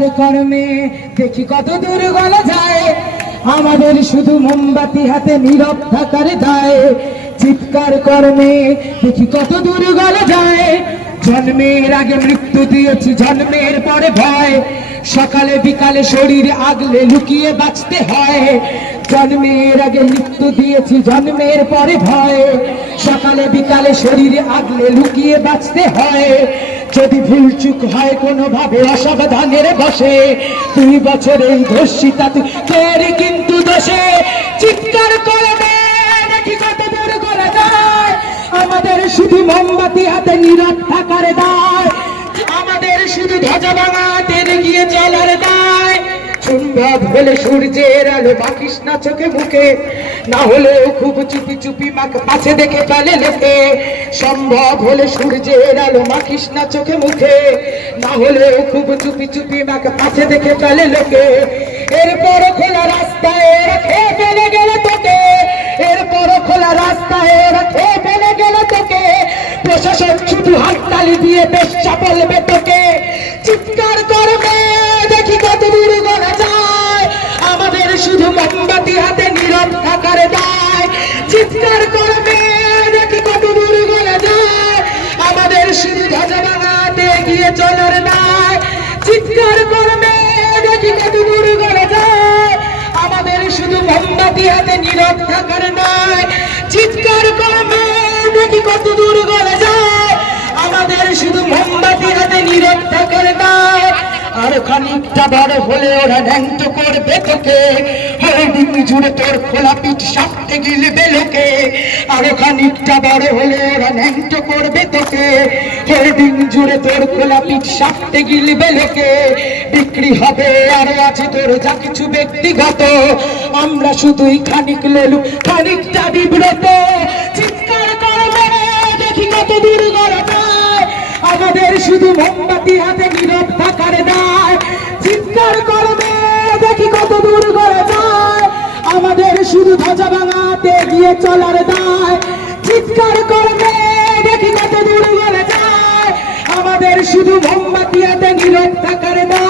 চিৎকার কর্মে। দেখি কত দূর গলা যায়। আমাদের শুধু মোমবাতি হাতে নীরব থাকার দায়। চিৎকার কর্মে দেখি কত দূর গলা যায়। জন্মের আগে মৃত্যু দিয়েছি, জন্মের পরে ভয়। সকালে বিকালে শরীর আগলে লুকিয়ে বাঁচতে হয়। জন্মের আগে মৃত্যু দিয়েছি, জন্মের পরে ভয়। সকালে বিকালে শরীর আগলে লুকিয়ে বাঁচতে হয়। যদি ভুল চুক হয় কোনোভাবে অসাবধানের বসে, দুই বছর এই ধর্ষিতা তোর কিন্তু দোষে? চিৎকার করে আমাদের শুধু মোমবাতি হাতে নীরব থাকার দায়। আমাদের শুধু ধ্বজা ভাঙাতে গিয়ে চলার দায়। সম্ভব হলে সূর্যের আলো মাখিস না চোখে মুখে। না হলেও খুব চুপি চুপি মাকে পাশে দেখে পেলে লোকে। সম্ভব হলে সূর্যের আলো মাখিস না চোখে মুখে। না হলেও খুব চুপি চুপি মাকে পাশে দেখে পেলে লোকে। এরপর খোলা রাস্তায় রেখে ফেলে গেলে তোকে। এরপর খোলা রাস্তায় রেখে ফেলে গেলে তোকে। প্রশাসন শুধু হাততালি দিয়ে বেশ বলবে তোকে। চিৎকার করবে চিৎকার করবে দেখি কত দূর গড়া যায়। আমাদের শুধু ধ্বজা ভাঙাতে গিয়ে চলার নাই চিৎকার করবে দেখি কত দূর গড়া যায়। আমাদের শুধু মোমবাতি হাতে নীরব থাকার দায়। চিৎকার করবে দেখি কত দূর গড়া যায়। আমাদের শুধু মোমবাতি হাতে নীরব থাকার দায়। আর খানিকটা বড় হলে ওরা ন্যাংটো করবে তোকে। হোল্ডিং জুড়ে তোর খোলা পিঠ সাপতে গিলবে লোকে আরও খানিকটা বড় হলে ওরা ন্যাংটো করবে তোকে। হোল্ডিং জুড়ে তোর খোলা পিঠ সাপতে গিলবে লোকে বিক্রি হবে আরও আছে তোর যা কিছু ব্যক্তিগত। আমরা শুধুই খানিক লেলু খানিকটা বিব্রত চিৎকার করবে দেখি কত দূর গড়া যায় আমাদের শুধু মোমবাতি হাতে নীরব শুধু ধ্বজা ভাঙাতে গিয়ে চলার দায়। চিৎকার করবে, দেখি কত দূর গড়া যায়। আমাদের শুধু মোমবাতি হাতে নীরব থাকার দায়।